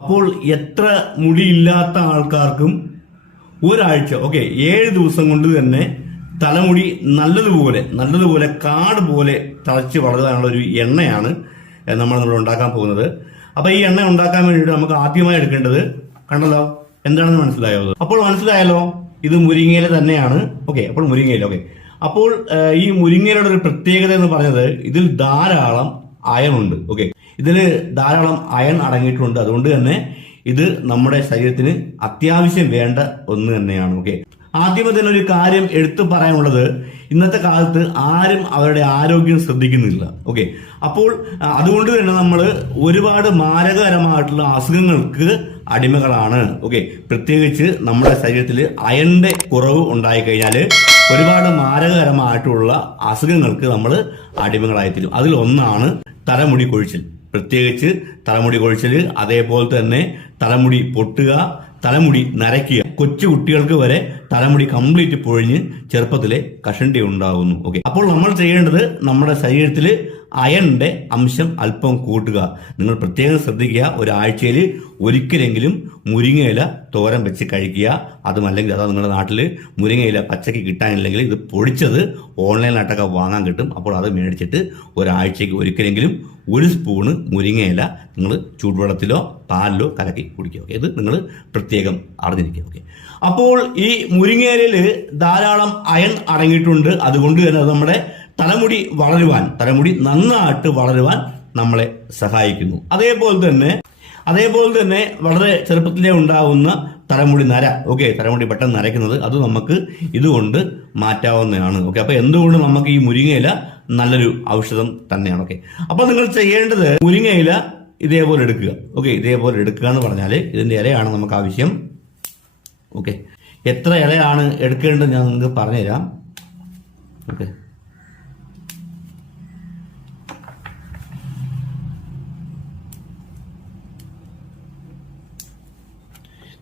അപ്പോൾ എത്ര മുടിയില്ലാത്ത ആൾക്കാർക്കും ഒരാഴ്ച ഓക്കെ ഏഴ് ദിവസം കൊണ്ട് തന്നെ തലമുടി നല്ലതുപോലെ നല്ലതുപോലെ കാട് പോലെ തളച്ച് വളരാനുള്ള ഒരു എണ്ണയാണ് നമ്മൾ നമ്മൾ ഉണ്ടാക്കാൻ പോകുന്നത്. അപ്പൊ ഈ എണ്ണ ഉണ്ടാക്കാൻ വേണ്ടിയിട്ട് നമുക്ക് ആദ്യമായി എടുക്കേണ്ടത് കണ്ടല്ലോ എന്താണെന്ന് മനസ്സിലായോ? അപ്പോൾ മനസ്സിലായല്ലോ ഇത് മുരിങ്ങയില തന്നെയാണ്. ഓക്കെ അപ്പോൾ മുരിങ്ങയില ഓക്കെ. അപ്പോൾ ഈ മുരിങ്ങയിലയുടെ ഒരു പ്രത്യേകത എന്ന് പറഞ്ഞത് ഇതിൽ ധാരാളം അയൺ ഉണ്ട് ഓക്കെ. ഇതിൽ ധാരാളം അയൺ അടങ്ങിയിട്ടുണ്ട്. അതുകൊണ്ട് തന്നെ ഇത് നമ്മുടെ ശരീരത്തിന് അത്യാവശ്യം വേണ്ട ഒന്ന് തന്നെയാണ്. ഓക്കെ. ആദ്യമേ തന്നെ ഒരു കാര്യം എടുത്തു പറയാനുള്ളത്. ഇന്നത്തെ കാലത്ത് ആരും അവരുടെ ആരോഗ്യം ശ്രദ്ധിക്കുന്നില്ല. ഓക്കെ. അപ്പോൾ അതുകൊണ്ട് തന്നെ നമ്മൾ ഒരുപാട് മാരകകരമായിട്ടുള്ള അസുഖങ്ങൾക്ക് അടിമകളാണ്. ഓക്കെ. പ്രത്യേകിച്ച് നമ്മുടെ ശരീരത്തിൽ അയണിന്റെ കുറവ് ഉണ്ടായി കഴിഞ്ഞാൽ ഒരുപാട് മാരകകരമായിട്ടുള്ള അസുഖങ്ങൾക്ക് നമ്മൾ അടിമകളായിത്തീരും അതിൽ ഒന്നാണ് തലമുടി കൊഴിച്ചിൽ. പ്രത്യേകിച്ച് തലമുടി കൊഴിച്ചിൽ അതേപോലെ തന്നെ തലമുടി പൊട്ടുക തലമുടി നരയ്ക്കുക. കൊച്ചു കുട്ടികൾക്ക് വരെ തലമുടി കംപ്ലീറ്റ് പൊഴിഞ്ഞ് ചെറുപ്പത്തിലെ കഷണ്ടി ഉണ്ടാകുന്നു ഓക്കെ അപ്പോൾ നമ്മൾ ചെയ്യേണ്ടത് നമ്മുടെ ശരീരത്തിൽ അയണിന്റെ അംശം അല്പം കൂട്ടുക. നിങ്ങൾ പ്രത്യേകം ശ്രദ്ധിക്കുക ഒരാഴ്ചയിൽ ഒരിക്കലെങ്കിലും മുരിങ്ങയില തോരൻ വെച്ച് കഴിക്കുക. അതുമല്ലെങ്കിൽ അതാ നിങ്ങളുടെ നാട്ടിൽ മുരിങ്ങയില പച്ചക്ക് കിട്ടാനില്ലെങ്കിൽ ഇത് പൊടിച്ചത് ഓൺലൈനായിട്ടൊക്കെ വാങ്ങാൻ കിട്ടും. അപ്പോൾ അത് മേടിച്ചിട്ട് ഒരാഴ്ചയ്ക്ക് ഒരിക്കലെങ്കിലും ഒരു സ്പൂണ് മുരിങ്ങയില നിങ്ങൾ ചൂടുവെള്ളത്തിലോ പാലിലോ കലക്കി കുടിക്കുക. ഓക്കെ? ഇത് നിങ്ങൾ പ്രത്യേകം അറിഞ്ഞിരിക്കുക. ഓക്കെ? അപ്പോൾ ഈ മുരിങ്ങയിലയിൽ ധാരാളം അയൺ അടങ്ങിയിട്ടുണ്ട്. അതുകൊണ്ട് തന്നെ നമ്മുടെ തലമുടി വളരുവാൻ തലമുടി നന്നായിട്ട് വളരുവാൻ നമ്മളെ സഹായിക്കുന്നു. അതേപോലെ തന്നെ അതേപോലെ തന്നെ വളരെ ചെറുപ്പത്തിലേ ഉണ്ടാവുന്ന തലമുടി നര. ഓക്കെ തലമുടി പെട്ടെന്ന് നരയ്ക്കുന്നത് അത് നമുക്ക് ഇതുകൊണ്ട് മാറ്റാവുന്നതാണ്. ഓക്കെ അപ്പൊ എന്തുകൊണ്ട് നമുക്ക് ഈ മുരിങ്ങയില നല്ലൊരു ഔഷധം തന്നെയാണ്. ഓക്കെ അപ്പൊ നിങ്ങൾ ചെയ്യേണ്ടത് മുരിങ്ങയില ഇതേപോലെ എടുക്കുക. ഓക്കെ ഇതേപോലെ എടുക്കുക എന്ന് പറഞ്ഞാൽ ഇതിന്റെ ഇലയാണ് നമുക്ക് ആവശ്യം. ഓക്കെ എത്ര ഇലയാണ് എടുക്കേണ്ടത് ഞാൻ നിങ്ങൾക്ക് പറഞ്ഞുതരാം. ഓക്കെ.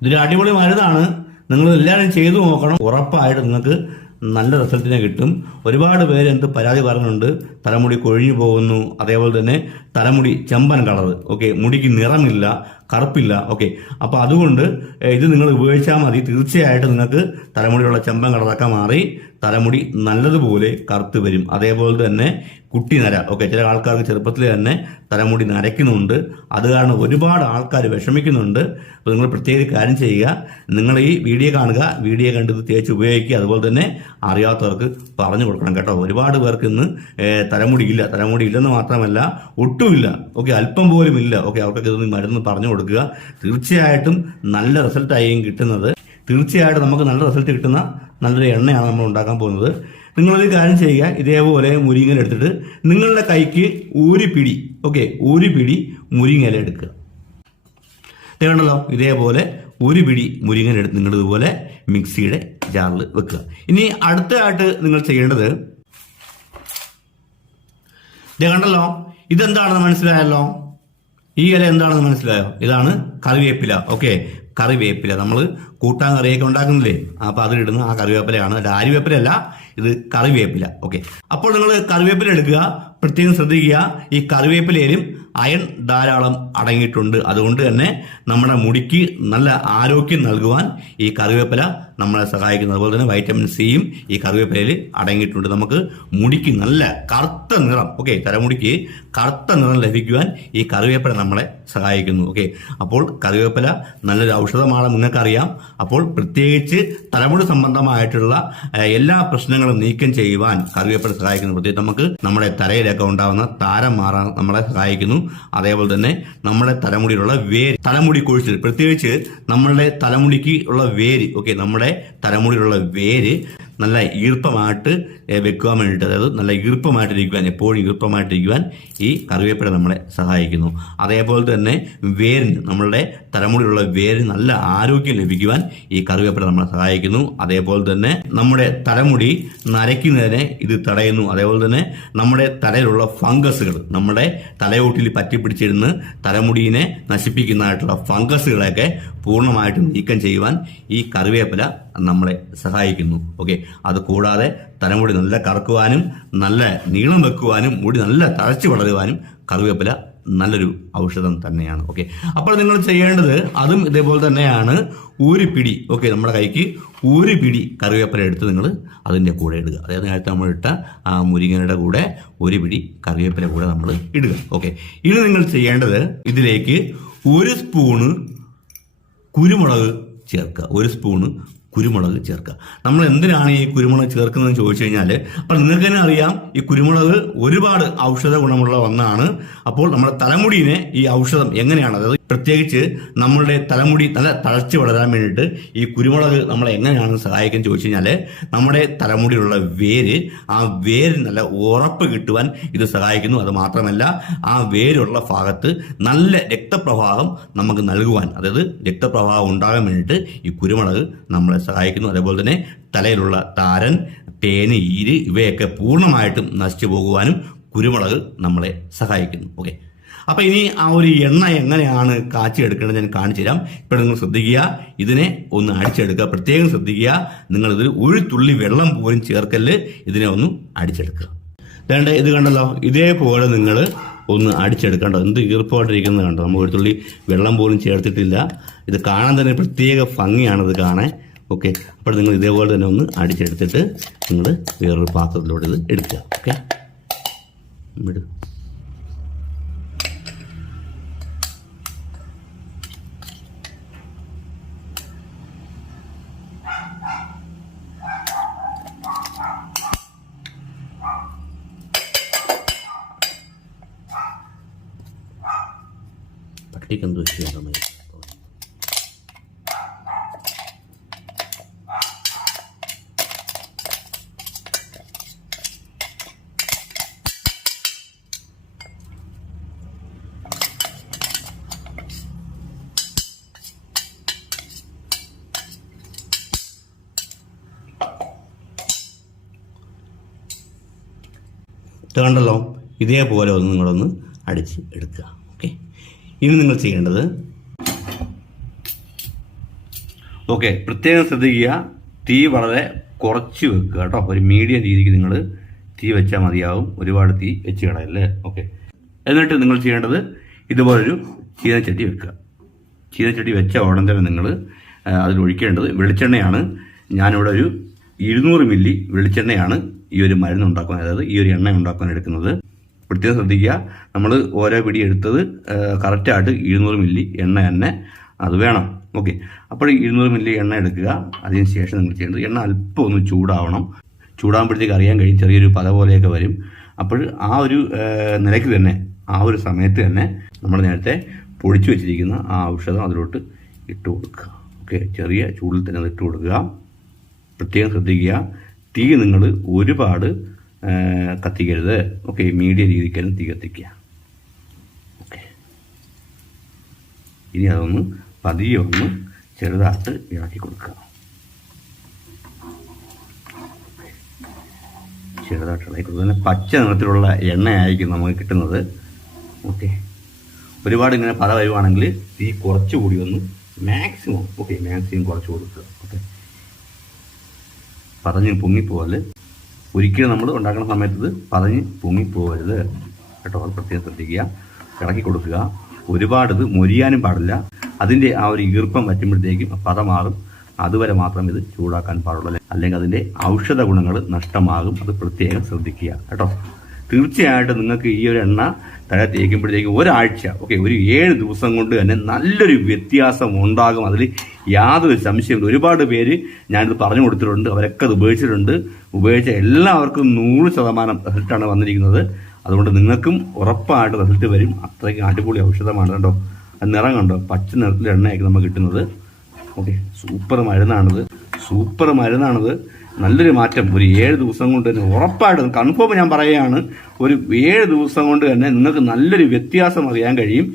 ഇതൊരു അടിപൊളി മരുന്നാണ്. നിങ്ങൾ എല്ലാവരും ചെയ്തു നോക്കണം. ഉറപ്പായിട്ട് നിങ്ങൾക്ക് നല്ല റിസൾട്ടിനെ കിട്ടും. ഒരുപാട് പേര് എന്ത് പരാതി പറഞ്ഞുണ്ട് തലമുടി കൊഴിഞ്ഞു പോകുന്നു. അതേപോലെ തന്നെ തലമുടി ചെമ്പൻ കളർ ഓക്കെ മുടിക്ക് നിറമില്ല കറുപ്പില്ല. ഓക്കെ അപ്പോൾ അതുകൊണ്ട് ഇത് നിങ്ങൾ ഉപയോഗിച്ചാൽ മതി. തീർച്ചയായിട്ടും നിങ്ങൾക്ക് തലമുടിയുള്ള ചെമ്പൻ കളറൊക്കെ മാറി. തലമുടി നല്ലതുപോലെ കറുത്ത് വരും. അതേപോലെ തന്നെ കുട്ടി നര. ഓക്കെ ചില ആൾക്കാർക്ക് ചെറുപ്പത്തിൽ തന്നെ തലമുടി നരയ്ക്കുന്നുണ്ട്. അത് കാരണം ഒരുപാട് ആൾക്കാർ വിഷമിക്കുന്നുണ്ട്. അപ്പോൾ നിങ്ങൾ പ്രത്യേക കാര്യം ചെയ്യുക. നിങ്ങൾ ഈ വീഡിയോ കാണുക. വീഡിയോ കണ്ട് തേച്ച് ഉപയോഗിക്കുക. അതുപോലെ തന്നെ അറിയാത്തവർക്ക് പറഞ്ഞു കൊടുക്കണം കേട്ടോ. ഒരുപാട് പേർക്ക് ഇന്ന് തലമുടിയില്ല. തലമുടി ഇല്ല തലമുടി ഇല്ലെന്ന് മാത്രമല്ല ഒട്ടുമില്ല. ഓക്കെ അല്പം പോലും ഇല്ല ഓക്കെ അവർക്കൊക്കെ ഇതൊന്ന് മരുന്ന് പറഞ്ഞു കൊടുക്കുക. തീർച്ചയായിട്ടും നല്ല റിസൾട്ടായിരിക്കും കിട്ടുന്നത്. തീർച്ചയായിട്ടും നമുക്ക് നല്ല റിസൾട്ട് കിട്ടുന്ന നല്ലൊരു എണ്ണയാണ് നമ്മൾ ഉണ്ടാക്കാൻ പോകുന്നത്. നിങ്ങളൊരു കാര്യം ചെയ്യുക ഇതേപോലെ മുരിങ്ങൽ എടുത്തിട്ട് നിങ്ങളുടെ കൈക്ക് ഒരു പിടി ഓക്കെ ഒരു പിടി മുരിങ്ങല എടുക്കുക. കണ്ടല്ലോ ഇതേപോലെ ഒരു പിടി മുരിങ്ങൽ എടുത്ത് നിങ്ങൾ ഇതുപോലെ മിക്സിയുടെ ജാറിൽ വെക്കുക. ഇനി അടുത്തതായിട്ട് നിങ്ങൾ ചെയ്യേണ്ടത് കണ്ടല്ലോ ഇതെന്താണെന്ന് മനസ്സിലായല്ലോ? ഈ ഇല എന്താണെന്ന് മനസ്സിലായോ? ഇതാണ് കറിവേപ്പില ഓക്കെ കറിവേപ്പില. നമ്മൾ കൂട്ടാൻ കറിയൊക്കെ ഉണ്ടാക്കുന്നില്ലേ? അപ്പൊ അതിലിടുന്ന ആ കറിവേപ്പിലയാണ്. അല്ല ആര്യവേപ്പിലല്ല ഇത് കറിവേപ്പില. ഓക്കെ അപ്പോൾ നിങ്ങൾ കറിവേപ്പില എടുക്കുക. പ്രത്യേകം ശ്രദ്ധിക്കുക. ഈ കറിവേപ്പിലയിലും അയൺ ധാരാളം അടങ്ങിയിട്ടുണ്ട്. അതുകൊണ്ട് തന്നെ നമ്മുടെ മുടിക്ക് നല്ല ആരോഗ്യം നൽകുവാൻ ഈ കറിവേപ്പില നമ്മളെ സഹായിക്കുന്നു. അതുപോലെ തന്നെ വൈറ്റമിൻ സിയും ഈ കറിവേപ്പിലയിൽ അടങ്ങിയിട്ടുണ്ട്. നമുക്ക് മുടിക്ക് നല്ല കറുത്ത നിറം ഓക്കെ തലമുടിക്ക് കറുത്ത നിറം ലഭിക്കുവാൻ ഈ കറിവേപ്പില നമ്മളെ സഹായിക്കുന്നു ഓക്കെ അപ്പോൾ കറിവേപ്പില നല്ലൊരു ഔഷധമാണ് നിങ്ങൾക്കറിയാം. അപ്പോൾ പ്രത്യേകിച്ച് തലമുടി സംബന്ധമായിട്ടുള്ള എല്ലാ പ്രശ്നങ്ങളും നീക്കം ചെയ്യുവാൻ കറിവേപ്പില സഹായിക്കുന്നു. പ്രത്യേകിച്ച് നമുക്ക് നമ്മുടെ തലയിലൊക്കെ ഉണ്ടാകുന്ന താരം മാറാൻ നമ്മളെ സഹായിക്കുന്നു. അതേപോലെ തന്നെ നമ്മുടെ തലമുടിയിലുള്ള വേര് തലമുടി കൊഴിച്ചിൽ. പ്രത്യേകിച്ച് നമ്മളുടെ തലമുടിക്ക് ഉള്ള വേര് ഓക്കെ നമ്മുടെ തലമുടിയിലുള്ള വേര് നല്ല ഈർപ്പമായിട്ട് വെക്കുവാൻ വേണ്ടിയിട്ട് അതായത് നല്ല ഈർപ്പമായിട്ടിരിക്കുവാൻ എപ്പോഴും ഈർപ്പമായിട്ടിരിക്കുവാൻ ഈ കറിവേപ്പില നമ്മളെ സഹായിക്കുന്നു. അതേപോലെ തന്നെ വേരിന് നമ്മളുടെ തലമുടിയിലുള്ള വേരിന് നല്ല ആരോഗ്യം ലഭിക്കുവാൻ ഈ കറിവേപ്പില നമ്മളെ സഹായിക്കുന്നു. അതേപോലെ തന്നെ നമ്മുടെ തലമുടി നരയ്ക്കുന്നതിനെ ഇത് തടയുന്നു. അതേപോലെ തന്നെ നമ്മുടെ തലയിലുള്ള ഫംഗസുകൾ നമ്മുടെ തലയോട്ടിൽ പറ്റിപ്പിടിച്ചിരുന്ന് തലമുടിയെ നശിപ്പിക്കുന്നതായിട്ടുള്ള ഫംഗസുകളൊക്കെ പൂർണമായിട്ടും നീക്കം ചെയ്യുവാൻ ഈ കറിവേപ്പില നമ്മളെ സഹായിക്കുന്നു. ഓക്കെ അത് കൂടാതെ തലമുടി നല്ല കറക്കുവാനും നല്ല നീളം വെക്കുവാനും മുടി നല്ല തഴച്ചു വളരുവാനും കറിവേപ്പില നല്ലൊരു ഔഷധം തന്നെയാണ്. ഓക്കെ അപ്പോൾ നിങ്ങൾ ചെയ്യേണ്ടത് അതും ഇതേപോലെ തന്നെയാണ്. ഒരു പിടി ഓക്കെ നമ്മുടെ കൈക്ക് ഒരു പിടി കറിവേപ്പില എടുത്ത് നിങ്ങൾ അതിന്റെ കൂടെ ഇടുക. അതായത് നേരത്തെ നമ്മൾ ഇട്ട ആ മുരിങ്ങയുടെ കൂടെ ഒരു പിടി കറിവേപ്പില കൂടെ നമ്മൾ ഇടുക. ഓക്കെ ഇനി നിങ്ങൾ ചെയ്യേണ്ടത് ഇതിലേക്ക് ഒരു സ്പൂണ് കുരുമുളക് ചേർക്കുക. ഒരു സ്പൂണ് കുരുമുളക് ചേർക്കുക. നമ്മൾ എന്തിനാണ് ഈ കുരുമുളക് ചേർക്കുന്നതെന്ന് ചോദിച്ചു കഴിഞ്ഞാൽ അപ്പം നിങ്ങൾക്ക് തന്നെ അറിയാം ഈ കുരുമുളക് ഒരുപാട് ഔഷധ ഗുണമുള്ള ഒന്നാണ്. അപ്പോൾ നമ്മുടെ തലമുടിയിനെ ഈ ഔഷധം എങ്ങനെയാണ്? അതായത് പ്രത്യേകിച്ച് നമ്മളുടെ തലമുടി നല്ല തഴച്ച് വളരാൻ വേണ്ടിയിട്ട് ഈ കുരുമുളക് നമ്മളെ എങ്ങനെയാണ് സഹായിക്കാൻ ചോദിച്ചു കഴിഞ്ഞാൽ നമ്മുടെ തലമുടിയിലുള്ള വേര് ആ വേര് നല്ല ഉറപ്പ് കിട്ടുവാൻ ഇത് സഹായിക്കുന്നു. അത് മാത്രമല്ല ആ വേരുള്ള ഭാഗത്ത് നല്ല രക്തപ്രവാഹം നമുക്ക് നൽകുവാൻ അതായത് രക്തപ്രവാഹം ഉണ്ടാകാൻ വേണ്ടിയിട്ട് ഈ കുരുമുളക് നമ്മളെ സഹായിക്കുന്നു. അതേപോലെ തന്നെ തലയിലുള്ള താരൻ തേന് ഈര് ഇവയൊക്കെ പൂർണമായിട്ടും നശിച്ചു പോകുവാനും കുരുമുളക് നമ്മളെ സഹായിക്കുന്നു. ഓക്കെ. അപ്പൊ ഇനി ആ ഒരു എണ്ണ എങ്ങനെയാണ് കാച്ചിയെടുക്കേണ്ടത് ഞാൻ കാണിച്ചു തരാം. ഇപ്പോൾ നിങ്ങൾ ശ്രദ്ധിക്കുക ഇതിനെ ഒന്ന് അടിച്ചെടുക്കുക. പ്രത്യേകം ശ്രദ്ധിക്കുക. നിങ്ങൾ ഇതിൽ ഒരു തുള്ളി വെള്ളം പോലും ചേർക്കൽ ഇതിനെ ഒന്ന് അടിച്ചെടുക്കുക. വേണ്ട ഇത് കണ്ടല്ലോ ഇതേപോലെ നിങ്ങൾ ഒന്ന് അടിച്ചെടുക്കണ്ടോ. എന്ത് ഈർപ്പമായിട്ടിരിക്കുന്നത് കണ്ടോ? നമ്മൾ ഒരു തുള്ളി വെള്ളം പോലും ചേർത്തിട്ടില്ല. ഇത് കാണാൻ തന്നെ പ്രത്യേക ഭംഗിയാണ് ഇത് കാണാൻ. ഓക്കെ. അപ്പോൾ നിങ്ങൾ ഇതേപോലെ തന്നെ ഒന്ന് അടിച്ചെടുത്തിട്ട് നിങ്ങൾ വേറൊരു പാത്രത്തിലൂടെ ഇത് എടുക്കുക. ഓക്കെ. വിടും പട്ടിക്ക് എന്തോ ചെയ്യണം ഇത് കണ്ടല്ലോ? ഇതേപോലെ ഒന്ന് നിങ്ങളൊന്ന് അടിച്ച് എടുക്കുക. ഇനി നിങ്ങൾ ചെയ്യേണ്ടത് ഓക്കെ പ്രത്യേകം ശ്രദ്ധിക്കുക. തീ വളരെ കുറച്ച് വെക്കുക കേട്ടോ. ഒരു മീഡിയം രീതിക്ക് നിങ്ങൾ തീ വെച്ചാൽ മതിയാവും. ഒരുപാട് തീ വെച്ച് കളയല്ലേ? ഓക്കെ എന്നിട്ട് നിങ്ങൾ ചെയ്യേണ്ടത് ഇതുപോലൊരു ചീനച്ചട്ടി വെക്കുക. ചീനച്ചട്ടി വെച്ച ഉടൻ തന്നെ നിങ്ങൾ അതിൽ ഒഴിക്കേണ്ടത് വെളിച്ചെണ്ണയാണ്. ഞാനിവിടെ ഒരു ഇരുന്നൂറ് മില്ലി വെളിച്ചെണ്ണയാണ് ഈ ഒരു മരുന്ന് ഉണ്ടാക്കാൻ അതായത് ഈ ഒരു എണ്ണ ഉണ്ടാക്കാൻ എടുക്കുന്നത്. പ്രത്യേകം ശ്രദ്ധിക്കുക. നമ്മൾ ഓരോ പിടി എടുത്തത് കറക്റ്റായിട്ട് ഇരുന്നൂറ് മില്ലി എണ്ണ തന്നെ അത് വേണം. ഓക്കെ. അപ്പോൾ ഇരുന്നൂറ് മില്ലി എണ്ണ എടുക്കുക. അതിന് ശേഷം നിങ്ങൾ ചെയ്യേണ്ടത് എണ്ണ അല്പം ഒന്ന് ചൂടാവണം. ചൂടാകുമ്പോഴത്തേക്ക് അറിയാൻ കഴിയും ചെറിയൊരു പത പോലെയൊക്കെ വരും. അപ്പോൾ ആ ഒരു നിലയ്ക്ക് തന്നെ ആ ഒരു സമയത്ത് തന്നെ നമ്മൾ നേരത്തെ പൊടിച്ചു വെച്ചിരിക്കുന്ന ആ ഔഷധം അതിലോട്ട് ഇട്ട് കൊടുക്കുക. ഓക്കെ. ചെറിയ ചൂടിൽ തന്നെ അത് ഇട്ട് കൊടുക്കുക. പ്രത്യേകം ശ്രദ്ധിക്കുക. തീ നിങ്ങൾ ഒരുപാട് കത്തിക്കരുത്. ഓക്കെ മീഡിയം രീതിക്കാലും തീ കത്തിക്കുക. ഓക്കെ. ഇനി അതൊന്ന് പതിയെ ഒന്ന് ചെറുതായിട്ട് ഇളക്കി കൊടുക്കുക. ചെറുതായിട്ട് ഇളക്കി കൊടുക്കുക. പച്ച നിറത്തിലുള്ള എണ്ണയായിരിക്കും നമുക്ക് കിട്ടുന്നത്. ഓക്കെ. ഒരുപാട് ഇങ്ങനെ പല വരുവാണെങ്കിൽ തീ കുറച്ചുകൂടി ഒന്ന് മാക്സിമം ഓക്കെ മാക്സിമം കുറച്ച് കൊടുക്കുക. ഓക്കെ. പറഞ്ഞ് പൊങ്ങിപ്പോവൽ ഒരിക്കലും നമ്മൾ ഉണ്ടാക്കുന്ന സമയത്ത് പതഞ്ഞ് പോകരുത് കേട്ടോ. അത് പ്രത്യേകം ശ്രദ്ധിക്കുക. ഇളക്കി കൊടുക്കുക. ഒരുപാട് ഇത് മൊരിയാനും പാടില്ല. അതിന്റെ ആ ഒരു ഈർപ്പം വറ്റുമ്പോഴത്തേക്കും പത മാറും അതുവരെ മാത്രം ഇത് ചൂടാക്കാൻ പാടുള്ളൂ. അല്ലെങ്കിൽ അതിന്റെ ഔഷധ ഗുണങ്ങൾ നഷ്ടമാകും. അത് പ്രത്യേകം ശ്രദ്ധിക്കുക കേട്ടോ. തീർച്ചയായിട്ടും നിങ്ങൾക്ക് ഈ ഒരു എണ്ണ തല തേക്കുമ്പോഴത്തേക്ക് ഒരാഴ്ച ഓക്കെ ഒരു ഏഴ് ദിവസം കൊണ്ട് തന്നെ നല്ലൊരു വ്യത്യാസം ഉണ്ടാകും. അതിൽ യാതൊരു സംശയമില്ല ഒരുപാട് പേര് ഞാനിത് പറഞ്ഞു കൊടുത്തിട്ടുണ്ട് അവരൊക്കെ അത് ഉപയോഗിച്ചിട്ടുണ്ട്. ഉപയോഗിച്ച എല്ലാവർക്കും നൂറ് ശതമാനം റിസൾട്ടാണ് വന്നിരിക്കുന്നത്. അതുകൊണ്ട് നിങ്ങൾക്കും ഉറപ്പായിട്ട് റിസൾട്ട് വരും. അത്രയ്ക്ക് അടിപൊളി ഔഷധമാണ് കേട്ടോ. നിറം കണ്ടോ? പച്ച നിറത്തിലെ എണ്ണയൊക്കെ നമുക്ക് കിട്ടുന്നത്. ഓക്കെ സൂപ്പർ മരുന്നാണിത്. സൂപ്പർ മരുന്നാണിത്. നല്ലൊരു മാറ്റം. ഒരു ഏഴ് ദിവസം കൊണ്ട് തന്നെ ഉറപ്പായിട്ടും കൺഫേം ഞാൻ പറയുകയാണ്. ഒരു ഏഴ് ദിവസം കൊണ്ട് തന്നെ നിങ്ങൾക്ക് നല്ലൊരു വ്യത്യാസം അറിയാൻ കഴിയും.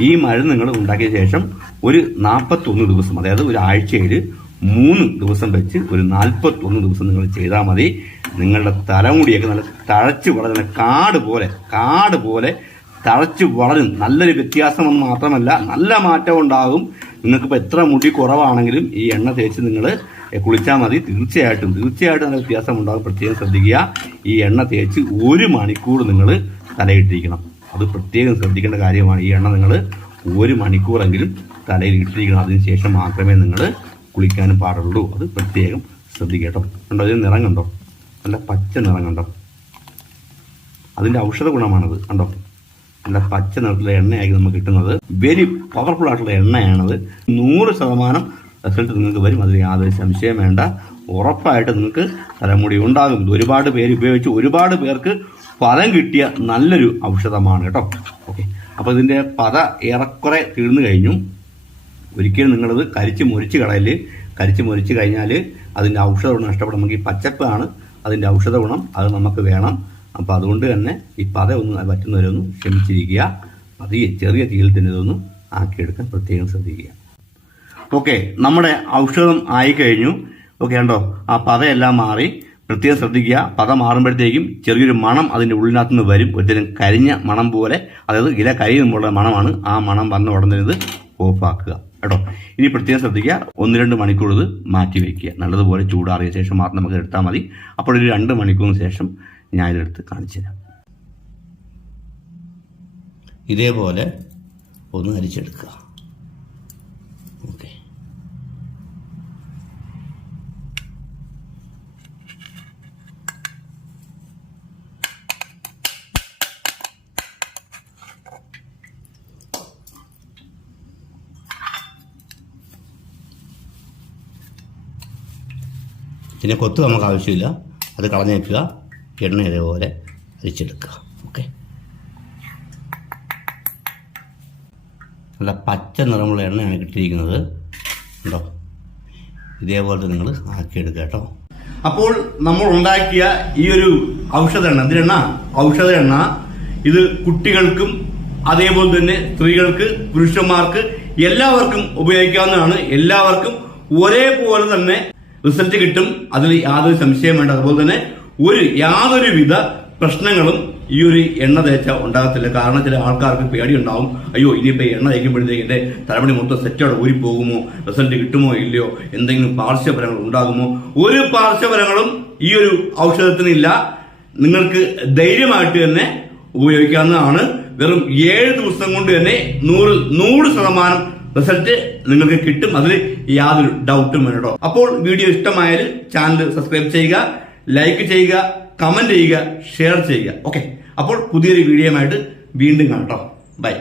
ഈ മരുന്ന് നിങ്ങൾ ഉണ്ടാക്കിയ ശേഷം ഒരു നാൽപ്പത്തൊന്ന് ദിവസം അതായത് ഒരു ആഴ്ചയിൽ മൂന്ന് ദിവസം വെച്ച് ഒരു നാൽപ്പത്തൊന്ന് ദിവസം നിങ്ങൾ ചെയ്താൽ മതി. നിങ്ങളുടെ തലമുടിയൊക്കെ നല്ല തഴച്ച് വളരുന്ന കാട് പോലെ കാട് പോലെ തഴച്ച് വളരും. നല്ലൊരു വ്യത്യാസമെന്ന് മാത്രമല്ല നല്ല മാറ്റം ഉണ്ടാകും. നിങ്ങൾക്കിപ്പോൾ എത്ര മുടി കുറവാണെങ്കിലും ഈ എണ്ണ തേച്ച് നിങ്ങൾ കുളിച്ചാൽ മതി. തീർച്ചയായിട്ടും തീർച്ചയായിട്ടും നല്ല വ്യത്യാസം ഉണ്ടാകും പ്രത്യേകം ശ്രദ്ധിക്കുക. ഈ എണ്ണ തേച്ച് ഒരു മണിക്കൂർ നിങ്ങൾ തലയിട്ടിരിക്കണം. അത് പ്രത്യേകം ശ്രദ്ധിക്കേണ്ട കാര്യമാണ്. ഈ എണ്ണ നിങ്ങൾ ഒരു മണിക്കൂറെങ്കിലും തലയിൽ ഇട്ടിരിക്കണം. അതിന് ശേഷം മാത്രമേ നിങ്ങൾ കുളിക്കാനും പാടുള്ളൂ. അത് പ്രത്യേകം ശ്രദ്ധിക്കട്ടോ കണ്ടോ ഇതിന് നിറം കണ്ടോ? നല്ല പച്ച നിറം കണ്ടോ? അതിന്റെ ഔഷധ ഗുണമാണത്. കണ്ടോ? നല്ല പച്ച നിറത്തിലുള്ള എണ്ണയായിരിക്കും നമുക്ക് കിട്ടുന്നത്. വെരി പവർഫുൾ ആയിട്ടുള്ള എണ്ണയാണത്. നൂറ് ശതമാനം റിസൾട്ട് നിങ്ങൾക്ക് വരും. അതിൽ യാതൊരു സംശയം വേണ്ട. ഉറപ്പായിട്ട് നിങ്ങൾക്ക് തലമുടി ഉണ്ടാകും. ഒരുപാട് പേര് ഉപയോഗിച്ച് ഒരുപാട് പേർക്ക് ഫലം കിട്ടിയ നല്ലൊരു ഔഷധമാണ് കേട്ടോ. ഓക്കെ അപ്പോൾ ഇതിന്റെ പത ഏറെക്കുറെ തീർന്നു കഴിഞ്ഞു. ഒരിക്കലും നിങ്ങളത് കരിച്ച് മുറിച്ച് കളയൽ. കരിച്ച് മുറിച്ച് കഴിഞ്ഞാൽ അതിന്റെ ഔഷധ ഗുണം നഷ്ടപ്പെടും. നമുക്ക് ഈ പച്ചപ്പാണ് അതിന്റെ ഔഷധ ഗുണം. അത് നമുക്ക് വേണം. അപ്പോൾ അതുകൊണ്ട് തന്നെ ഈ പത ഒന്ന് പറ്റുന്നവരൊന്നും ക്ഷമിച്ചിരിക്കുക. പതിയെ ചെറിയ തീയിൽ തന്നെ ഇതൊന്ന് ആക്കിയെടുക്കാൻ പ്രത്യേകം ശ്രദ്ധിക്കുക. ഓക്കെ നമ്മുടെ ഔഷധം ആയി കഴിഞ്ഞു ഓക്കെ ഉണ്ടോ ആ പതയെല്ലാം മാറി. പ്രത്യേകം ശ്രദ്ധിക്കുക. പത മാറുമ്പോഴത്തേക്കും ചെറിയൊരു മണം അതിന്റെ ഉള്ളിനകത്ത് നിന്ന് വരും. ഒരുതരം കരിഞ്ഞ മണം പോലെ. അതായത് ഇല കരിയുമ്പോഴുള്ള മണമാണ് ആ മണം വന്ന ഉടനെ ഇത് ഓഫാക്കുക. കേട്ടോ? ഇനി പ്രത്യേകം ശ്രദ്ധിക്കുക. ഒന്ന് രണ്ട് മണിക്കൂർ ഇത് മാറ്റി വയ്ക്കുക. നല്ലതുപോലെ ചൂടാറിയ ശേഷം മാത്രം നമുക്ക് എടുത്താൽ മതി. അപ്പോൾ ഒരു രണ്ട് മണിക്കൂറിന് ശേഷം ഞാൻ ഇതെടുത്ത് കാണിച്ചു തരാം. ഇതേപോലെ ഒന്ന് അരിച്ചെടുക്കുക. പിന്നെ കൊത്ത് നമുക്ക് ആവശ്യമില്ല. അത് കളഞ്ഞേക്കുക എണ്ണ ഇതേപോലെ അരിച്ചെടുക്കുക. ഓക്കെ നല്ല പച്ച നിറമുള്ള എണ്ണയാണ് കിട്ടിയിരിക്കുന്നത്. ഉണ്ടോ? ഇതേപോലെ നിങ്ങൾ ആക്കിയെടുക്കുക കേട്ടോ. അപ്പോൾ നമ്മൾ ഉണ്ടാക്കിയ ഈ ഒരു ഔഷധ എണ്ണ? എന്തിനെണ്ണ ഔഷധ എണ്ണ ഇത് കുട്ടികൾക്കും അതേപോലെ തന്നെ സ്ത്രീകൾക്ക് പുരുഷന്മാർക്ക് എല്ലാവർക്കും ഉപയോഗിക്കാവുന്നതാണ്. എല്ലാവർക്കും ഒരേപോലെ തന്നെ റിസൾട്ട് കിട്ടും. അതിൽ യാതൊരു സംശയം വേണ്ട. അതുപോലെ തന്നെ ഒരു യാതൊരു വിധ പ്രശ്നങ്ങളും ഈ ഒരു എണ്ണ തേച്ച ഉണ്ടാകത്തില്ല. കാരണം ചില ആൾക്കാർക്ക് പേടിയുണ്ടാവും. അയ്യോ ഇനിയിപ്പോ എണ്ണ തേക്കുമ്പോഴത്തേക്ക് എന്റെ തലമുടി മൊത്തം സെറ്റോടെ ഊരി പോകുമോ റിസൾട്ട് കിട്ടുമോ ഇല്ലയോ? എന്തെങ്കിലും പാർശ്വഫലങ്ങൾ ഉണ്ടാകുമോ? ഒരു പാർശ്വഫലങ്ങളും ഈ ഒരു ഔഷധത്തിനില്ല നിങ്ങൾക്ക് ധൈര്യമായിട്ട് തന്നെ ഉപയോഗിക്കാവുന്നതാണ്. വെറും ഏഴ് ദിവസം കൊണ്ട് തന്നെ നൂറ് നൂറ് ശതമാനം റിസൾട്ട് നിങ്ങൾക്ക് കിട്ടും. അതിൽ യാതൊരു ഡൗട്ടും വേണ്ടോ അപ്പോൾ വീഡിയോ ഇഷ്ടമായാൽ ചാനൽ സബ്സ്ക്രൈബ് ചെയ്യുക ലൈക്ക് ചെയ്യുക കമന്റ് ചെയ്യുക ഷെയർ ചെയ്യുക. ഓക്കെ അപ്പോൾ പുതിയൊരു വീഡിയോയുമായിട്ട് വീണ്ടും കാണട്ടോ ബൈ